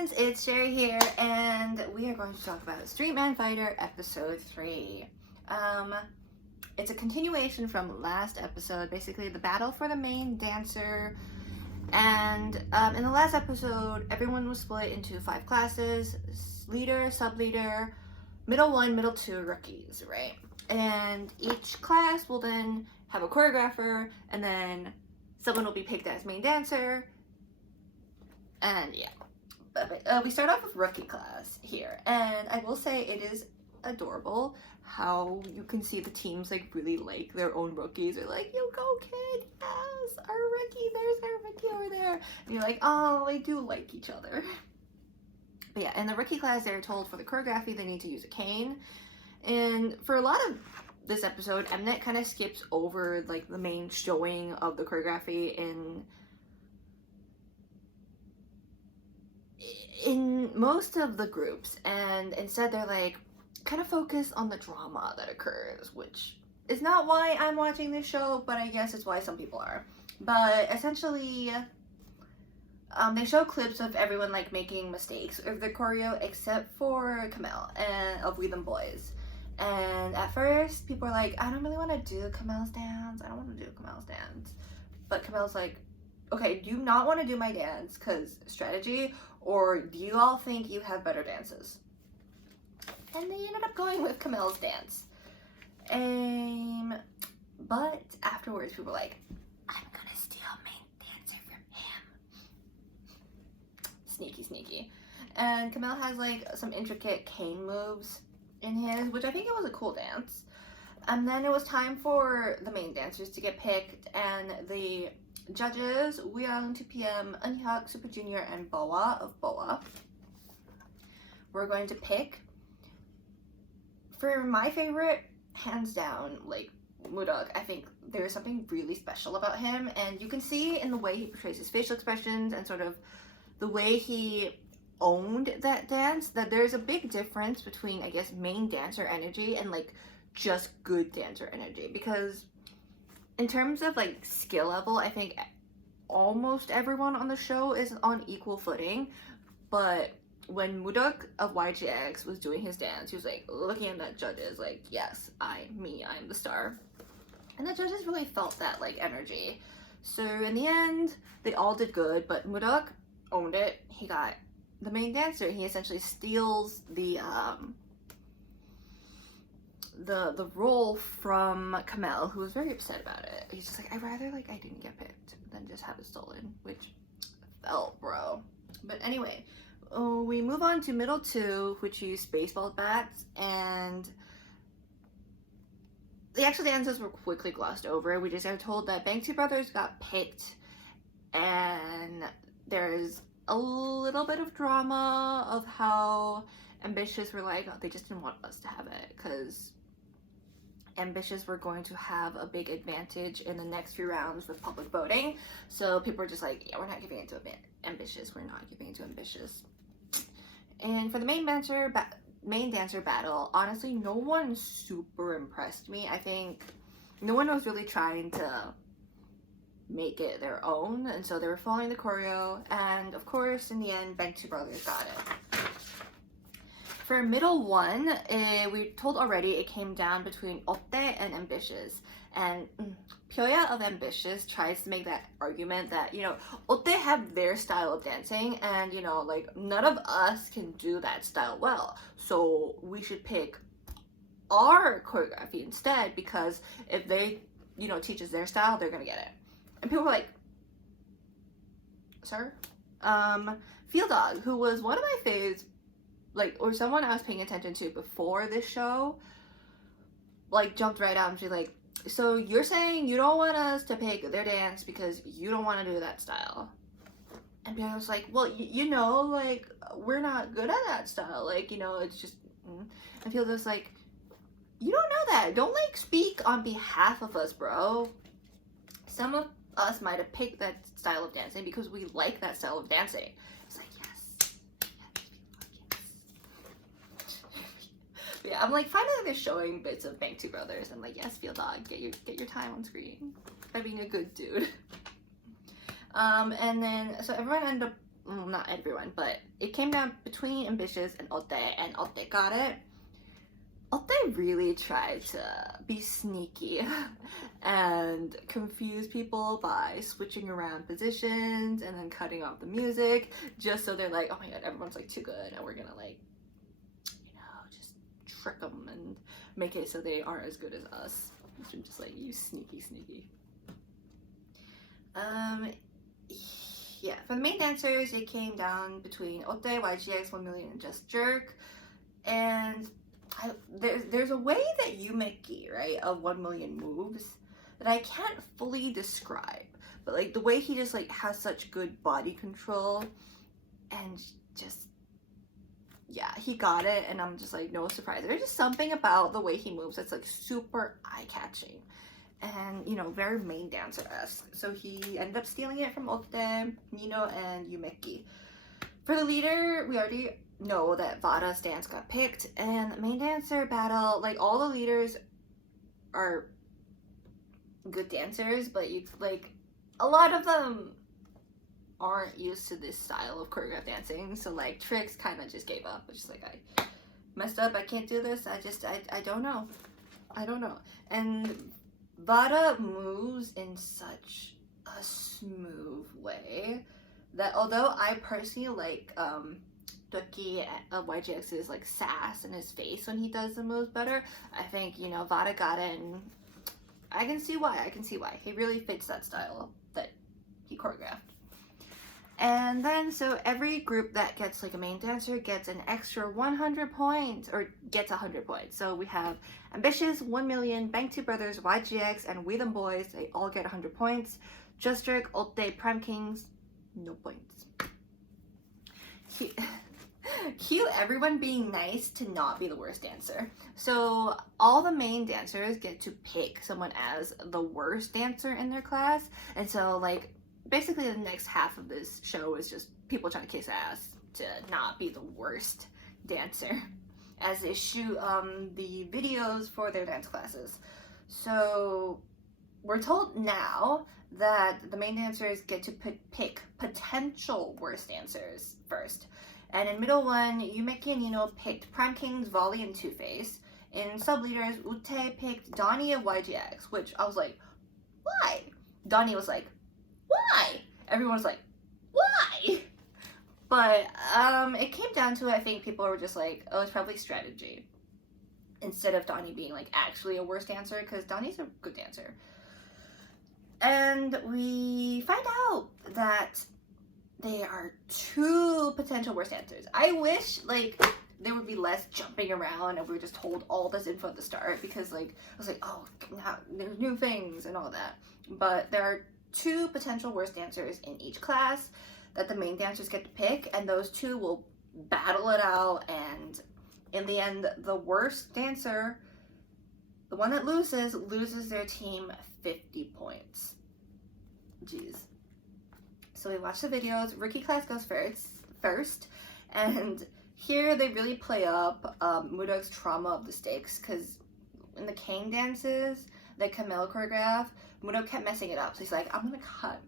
friends, it's Sheri here, and we are going to talk about Street Man Fighter episode 3. It's a continuation from last episode, basically the battle for the main dancer. And in the last episode, everyone was split into 5 classes: leader, sub-leader, middle 1, middle 2, rookies, right? And each class will then have a choreographer, and then someone will be picked as main dancer. And yeah, but we start off with rookie class here, and I will say it is adorable how you can see the teams like really like their own rookies. They're like, "You go, kid! Yes, our rookie. There's our rookie over there." And you're like, "Oh, they do like each other." But yeah, in the rookie class, they're told for the choreography they need to use a cane, and for a lot of this episode, Mnet kind of skips over like the main showing of the choreography in most of the groups, and instead they're like kind of focus on the drama that occurs, which is not why I'm watching this show, but I guess it's why some people are. But essentially they show clips of everyone like making mistakes of the choreo except for Kamel and of We Them Boys. And at first people are like, I don't really want to do Kamel's dance, but Kamel's like, okay, do you not want to do my dance because strategy, or do you all think you have better dances? And they ended up going with Kamel's dance. But afterwards, people were like, I'm gonna steal main dancer from him. Sneaky. And Kamel has like some intricate cane moves in his, which I think it was a cool dance. And then it was time for the main dancers to get picked, and the judges, Wooyoung, 2PM, Eunhyuk, Super Junior, and Boa of Boa, we're going to pick. For my favorite, hands down, like MoodDok, I think there's something really special about him, and you can see in the way he portrays his facial expressions and sort of the way he owned that dance that there's a big difference between, I guess, main dancer energy and like just good dancer energy, because in terms of like skill level, I think almost everyone on the show is on equal footing. But when MoodDok of YGX was doing his dance, he was like looking at the judges like, yes, I'm the star. And the judges really felt that like energy. So in the end, they all did good, but MoodDok owned it. He got the main dancer. He essentially steals the role from Kamel, who was very upset about it. He's just like, I'd rather like I didn't get picked than just have it stolen, which felt, bro. But anyway, we move on to middle 2, which use baseball bats, and the actual dances were quickly glossed over. We just are told that Bangtu brothers got picked, and there's a little bit of drama of how Ambitious were like, oh, they just didn't want us to have it because Ambitious were going to have a big advantage in the next few rounds with public voting. So people were just like, yeah, we're not giving it to Ambitious. We're not giving it to Ambitious. And for the main dancer battle, honestly, no one super impressed me. I think no one was really trying to make it their own, and so they were following the choreo, and of course in the end Bangtu brothers got it. For middle 1, we told already it came down between Otte and Ambitious, and Pyoya of Ambitious tries to make that argument that, you know, Otte have their style of dancing, and you know, like none of us can do that style well, so we should pick our choreography instead, because if they, you know, teach us their style, they're gonna get it. And people were like, sir? Field Dog, who was one of my faves, like, or someone I was paying attention to before this show, like, jumped right out and she's like, so you're saying you don't want us to pick their dance because you don't want to do that style? And I was like, well, you know, like, we're not good at that style. Like, you know, it's just, I feel just like, you don't know that. Don't, like, speak on behalf of us, bro. Some of us might have picked that style of dancing because we like that style of dancing. It's like, yes. But yeah, I'm like finally they're showing bits of Bangtu brothers. I'm like, yes, Field Dog, get your time on screen by being a good dude. And then so everyone ended up well, not everyone, but it came down between Ambitious and Otte, and Otte got it. Otte really tried to be sneaky and confuse people by switching around positions and then cutting off the music, just so they're like, oh my god, everyone's like too good, and we're gonna like, you know, just trick them and make it so they aren't as good as us. I'm just like, you sneaky. Yeah, for the main dancers, it came down between Otte, YGX, 1 million, and Just Jerk. And there's a way that you make, right, of 1 million moves that I can't fully describe. But like the way he just like has such good body control and just, yeah, he got it. And I'm just like, no surprise. There's just something about the way he moves that's like super eye-catching. And, you know, very main dancer-esque. So he ended up stealing it from Otte, Nino, and Yumeki. For the leader, we already know that Vada's dance got picked. And the main dancer battle, like, all the leaders are good dancers, but you, like, a lot of them aren't used to this style of choreographed dancing. So, like, Trix kind of just gave up. It's just like, I messed up, I can't do this, I don't know. I don't know. And Vada moves in such a smooth way that although I personally like Doki YGX's like sass in his face when he does the moves better, I think, you know, Vada got it, and I can see why. He really fits that style that he choreographed. And then, so every group that gets like a main dancer gets an extra 100 points, or gets 100 points. So we have Ambitious, 1 million, Bank 2 Brothers, YGX, and We Them Boys. They all get 100 points. Just Jerk, Otte, Prime Kings, no points. Cue everyone being nice to not be the worst dancer. So all the main dancers get to pick someone as the worst dancer in their class. And so like, basically the next half of this show is just people trying to kiss ass to not be the worst dancer as they shoot the videos for their dance classes. So we're told now that the main dancers get to pick potential worst dancers first. And in middle one, Yumeki and Nino picked Prime Kings, Volley, and Two-Face. In sub-leaders, Ute picked Donnie of YGX, which I was like, why? Donnie was like, why? Everyone was like, why? But it came down to it, I think people were just like, oh, it's probably strategy. Instead of Donnie being like actually a worse dancer, because Donnie's a good dancer. And we find out that there are 2 potential worst dancers. I wish like there would be less jumping around and we were just told all this info at the start, because like I was like, oh, now there's new things and all that. But there are 2 potential worst dancers in each class that the main dancers get to pick, and those 2 will battle it out, and in the end, the worst dancer, the one that loses their team 50 points. Jeez. So we watch the videos. Rookie class goes first, and here they really play up MoodDok's trauma of the stakes, because in the Kang dances that Camille choreographed, MoodDok kept messing it up. So he's like, I'm gonna cut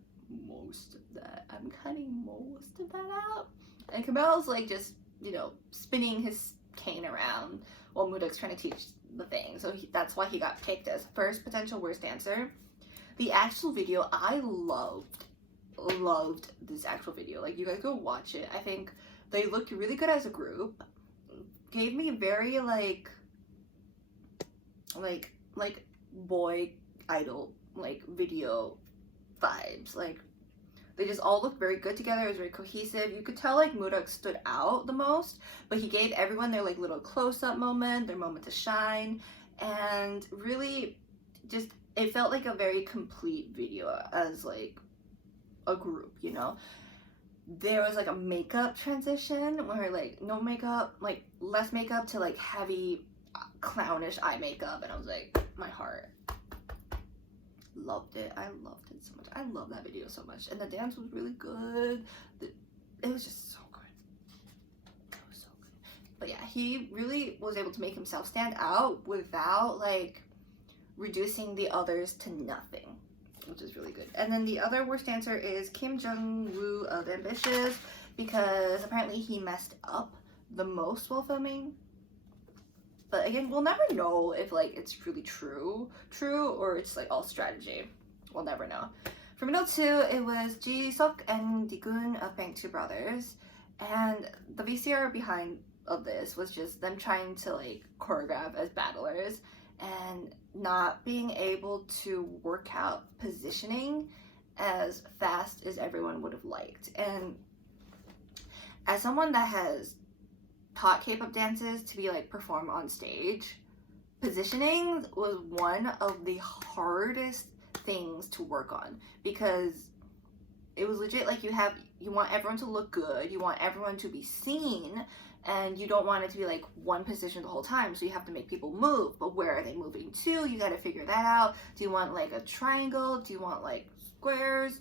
most of that. I'm cutting most of that out. And Camille's like just, you know, spinning his cane around while MoodDok's trying to teach the thing. So that's why he got picked as first potential worst dancer. The actual video, I loved this actual video. Like, you guys go watch it. I think they looked really good as a group. Gave me very like boy idol like video vibes. Like, they just all looked very good together. It was very cohesive. You could tell like MoodDok stood out the most, but he gave everyone their like little close-up moment, their moment to shine, and really just, it felt like a very complete video as like a group, you know. There was like a makeup transition where like no makeup, like less makeup, to like heavy clownish eye makeup, and I was like, my heart. Loved it. I loved it so much. I love that video so much. And the dance was really good. It was just so good. It was so good. But yeah, he really was able to make himself stand out without like reducing the others to nothing, which is really good. And then the other worst dancer is Kim Jung-woo of Ambitious. because apparently he messed up the most while filming. But again, we'll never know if like it's really true or it's like all strategy. We'll never know. For middle two, it was Ji-seok and Di-gun of Bang2 Brothers, and the VCR behind of this was just them trying to like choreograph as battlers and not being able to work out positioning as fast as everyone would have liked. And as someone that has taught K-pop dances to be like performed on stage, positioning was one of the hardest things to work on, because it was legit like you want everyone to look good, you want everyone to be seen, and you don't want it to be like one position the whole time, so you have to make people move. But where are they moving to? You got to figure that out. Do you want like a triangle? Do you want like squares?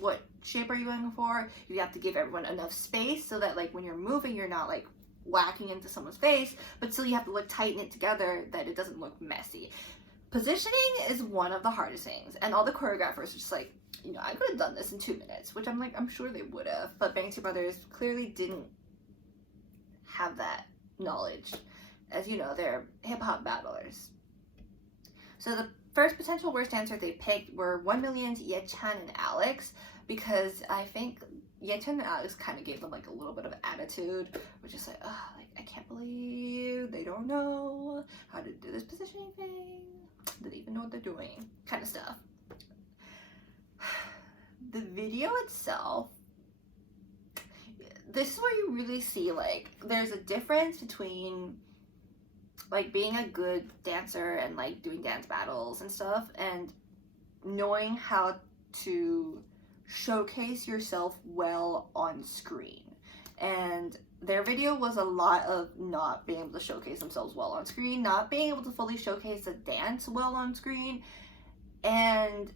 What shape are you going for? You have to give everyone enough space so that like when you're moving, you're not like whacking into someone's face, but still you have to like tighten it together that it doesn't look messy. Positioning is one of the hardest things, and all the choreographers are just like, you know, I could have done this in 2 minutes, which I'm sure they would have, but Bang2 Brothers clearly didn't have that knowledge. As you know, they're hip-hop battlers. So the first potential worst dancer they picked were 1million's Ye-chan and Alex, because I think Ye-chan and Alex kind of gave them like a little bit of attitude, which is like, oh, like, I can't believe they don't know how to do this positioning thing. They don't even know what they're doing, kind of stuff. The video itself, this is where you really see like there's a difference between like being a good dancer and like doing dance battles and stuff, and knowing how to showcase yourself well on screen. And their video was a lot of not being able to showcase themselves well on screen, not being able to fully showcase the dance well on screen, and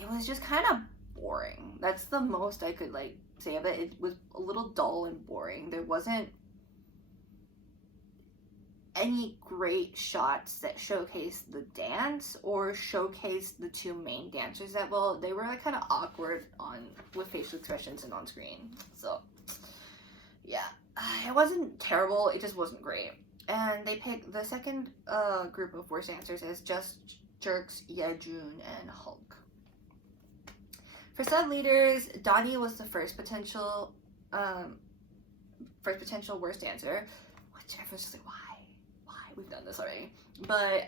it was just kind of boring. That's the most I could like say of it. It was a little dull and boring. There wasn't any great shots that showcased the dance or showcased the two main dancers that well. They were like kind of awkward with facial expressions and on screen. So yeah, it wasn't terrible, it just wasn't great. And they picked the second group of worst dancers as Just Jerks, Yejun, and Hulk. For sub leaders, Donnie was the first potential worst dancer, which everyone's just like, why? We've done this already. But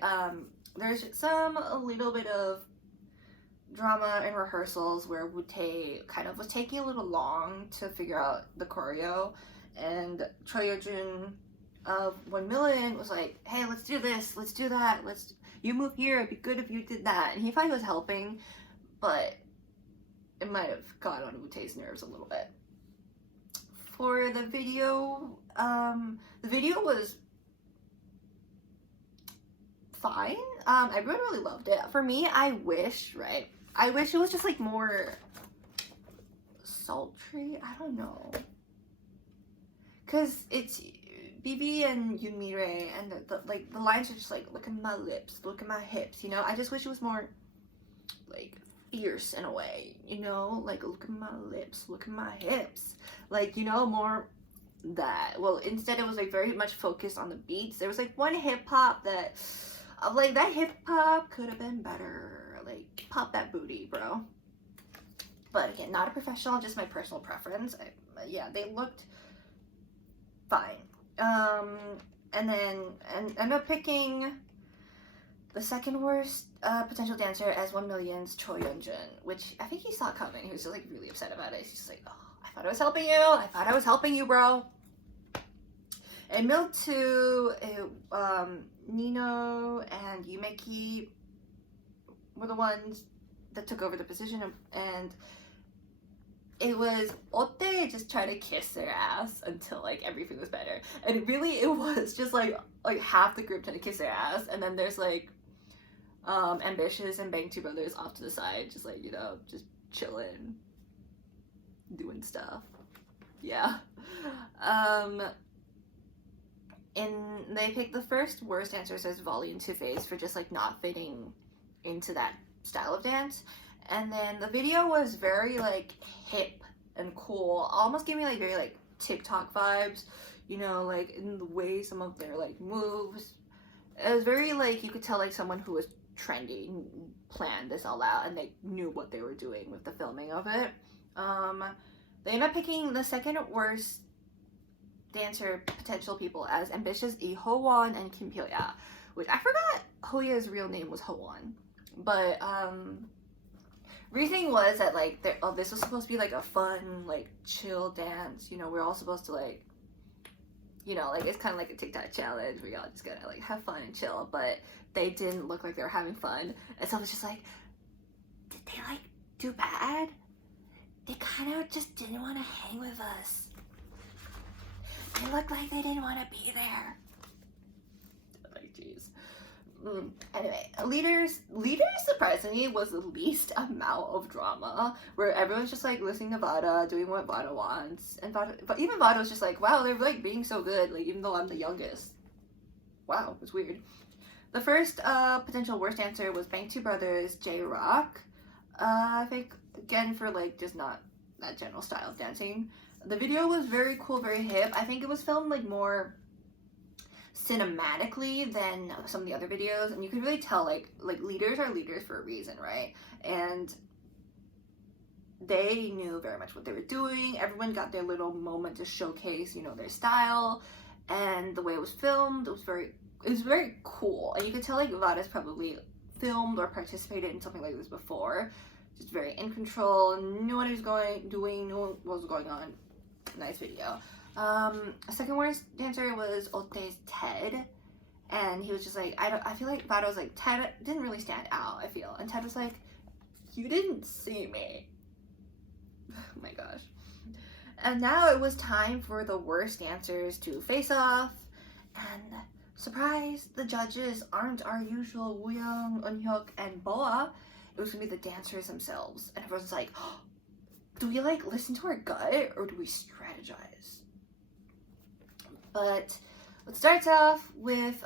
there's a little bit of drama in rehearsals where Woo-tae kind of was taking a little long to figure out the choreo, and Choi Yo-jun of 1 Million was like, hey, let's do this, let's do that, you move here, it'd be good if you did that. And he thought he was helping, but it might have got on Woo-tae's nerves a little bit. For the video was fine. Everyone really loved it. For me, I wish it was just like more sultry. I don't know, because it's BB and Yoonmi-rae, and the lines are just like, look at my lips, look at my hips, you know. I just wish it was more like fierce in a way, you know, like look at my lips, look at my hips, like, you know, more that. Well, instead it was like very much focused on the beats. There was like one hip hop that like that hip hop could have been better, like pop that booty, bro. But again, not a professional, just my personal preference. Yeah, they looked fine. And ended up picking the second worst potential dancer as 1 Million's Choi Yeon-jun, which I think he saw coming. He was just like really upset about it. He's just like, oh, I thought I was helping you. I thought I was helping you, bro. And Mill 2, Nino and Yumeki were the ones that took over the position, and it was Otte just trying to kiss their ass until like everything was better. And it was just like half the group trying to kiss their ass, and then there's like Ambitious and Bang2 Brothers off to the side, just like, you know, just chilling, doing stuff. Yeah. And they picked the first worst dancers as Volley and Two-Face for just like not fitting into that style of dance. And then the video was very like hip and cool. Almost gave me like very like TikTok vibes, you know, like in the way some of their like moves. It was very like, you could tell like someone who was trendy planned this all out, and they knew what they were doing with the filming of it. They ended up picking the second worst dancer potential people as ambitious Lee Ho-won and Kim Pyo-ya, which I forgot Hoya's real name was Ho-won, but reasoning was that like this was supposed to be like a fun like chill dance, you know, we're all supposed to like, you know, like it's kind of like a TikTok challenge where y'all just gotta like have fun and chill, but they didn't look like they were having fun, and so I was just like, did they like do bad? They kind of just didn't want to hang with us. They looked like they didn't want to be there. Like, jeez. Anyway, leaders surprisingly was the least amount of drama, where everyone's just like listening to Vada, doing what Vada wants, and Vada, but even Vada was just like, wow, they're like being so good, like even though I'm the youngest. Wow, it's weird. The first potential worst dancer was Bang2 Brothers J-Rock. I think again for like just not that general style of dancing. The video was very cool, very hip. I think it was filmed like more cinematically than some of the other videos, and you can really tell like leaders are leaders for a reason, right? And they knew very much what they were doing. Everyone got their little moment to showcase, you know, their style, and the way it was filmed, it was very cool. And you could tell like Vada's probably filmed or participated in something like this before. Just very in control, knew what he was doing, knew what was going on. Nice video. Second worst dancer was Ote's Ted, and he was just like, I feel like Vada was like, Ted didn't really stand out, I feel, and Ted was like, you didn't see me. Oh my gosh. And now it was time for the worst dancers to face off, and surprise, the judges aren't our usual Wooyoung, Eunhyuk, and Boa. It was gonna be the dancers themselves, and everyone's like, oh, do we like listen to our gut or do we strategize? But it starts off with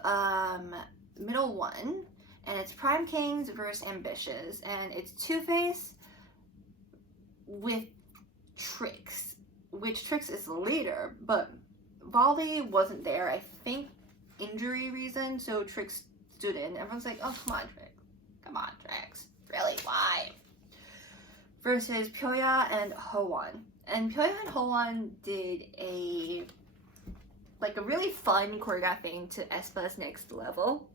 middle one, and it's Prime Kings versus Ambitious, and it's Two-Face with Trix, which Trix is the leader, but Volley wasn't there, I think injury reason, so Trix stood in. Everyone's like, oh, come on, Trix. Come on, Trix. Really, why? Versus Pyo-ya and Ho-won. And Pyo-ya and Ho-won did a really fun choreographing to aespa's Next Level.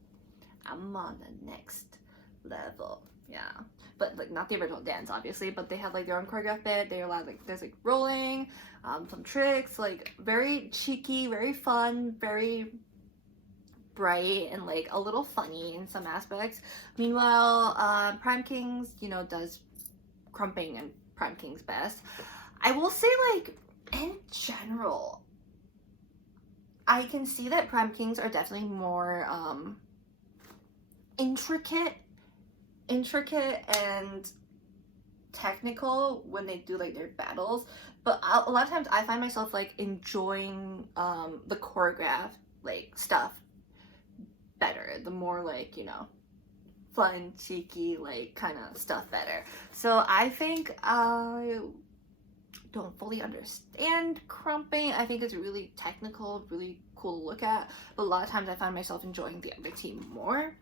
I'm on the next level. Yeah. But like not the original dance obviously, but they had like their own choreographed bit. They allowed like there's like rolling, some tricks, like very cheeky, very fun, very bright, and like a little funny in some aspects. Meanwhile, Prime Kings, you know, does crumping and Prime Kings best. I will say, like, in general, I can see that Prime Kings are definitely more intricate and technical when they do like their battles, but a lot of times I find myself like enjoying the choreographed like stuff better, the more like, you know, fun, cheeky, like kind of stuff better. So I think I don't fully understand crumping. I think it's really technical, really cool to look at, but a lot of times I find myself enjoying the other team more.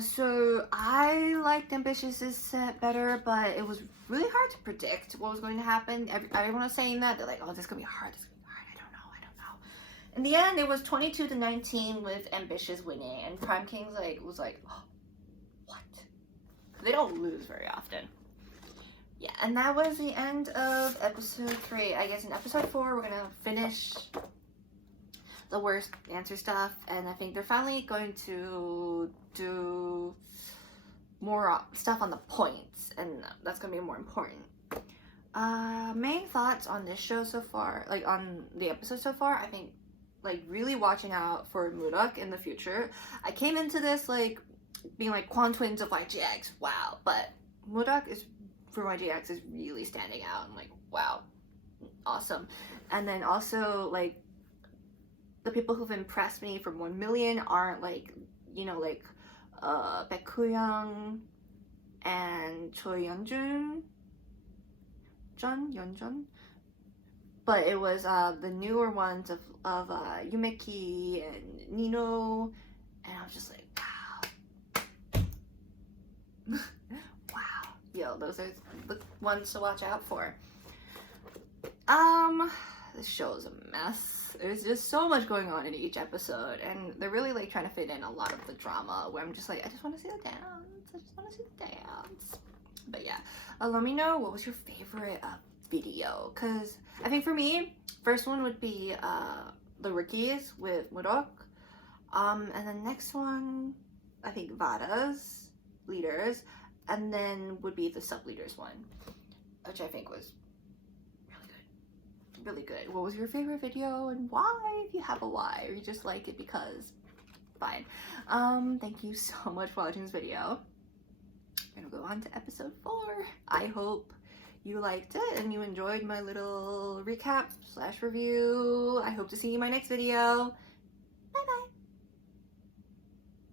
So I liked Ambitious's set better, but it was really hard to predict what was going to happen. Everyone was saying that. They're like, oh, this is going to be hard. This is going to be hard. I don't know. In the end, it was 22-19 with Ambitious winning, and Prime Kings was like, oh, what? They don't lose very often. Yeah, and that was the end of episode 3. I guess in episode 4, we're going to finish the worst answer stuff, and I think they're finally going to do more stuff on the points, and that's going to be more important. Main thoughts on this show so far, like on the episode so far, I think like really watching out for MoodDok in the future. I came into this like being like Quan Twins of YGX, wow, but MoodDok is for YGX is really standing out. I'm like, wow, awesome. And then also like the people who've impressed me from 1 million aren't like, you know, like Baekhyun and Choi Yeonjun. Yeonjun. But it was the newer ones of Yumeki and Nino, and I was just like, wow. Wow. Yo, those are the ones to watch out for. This show is a mess. There's just so much going on in each episode, and they're really like trying to fit in a lot of the drama where I'm just like, I just want to see the dance. I just want to see the dance. But yeah, let me know what was your favorite video, because I think for me, first one would be the rookies with MoodDok, and then next one, I think Vada's leaders, and then would be the sub leaders one, which I think was really good. What was your favorite video and why, if you have a why, or you just like it because, fine. Thank you so much for watching this video. We're gonna go on to episode 4. I hope you liked it and you enjoyed my little recap / review. I hope to see you in my next video.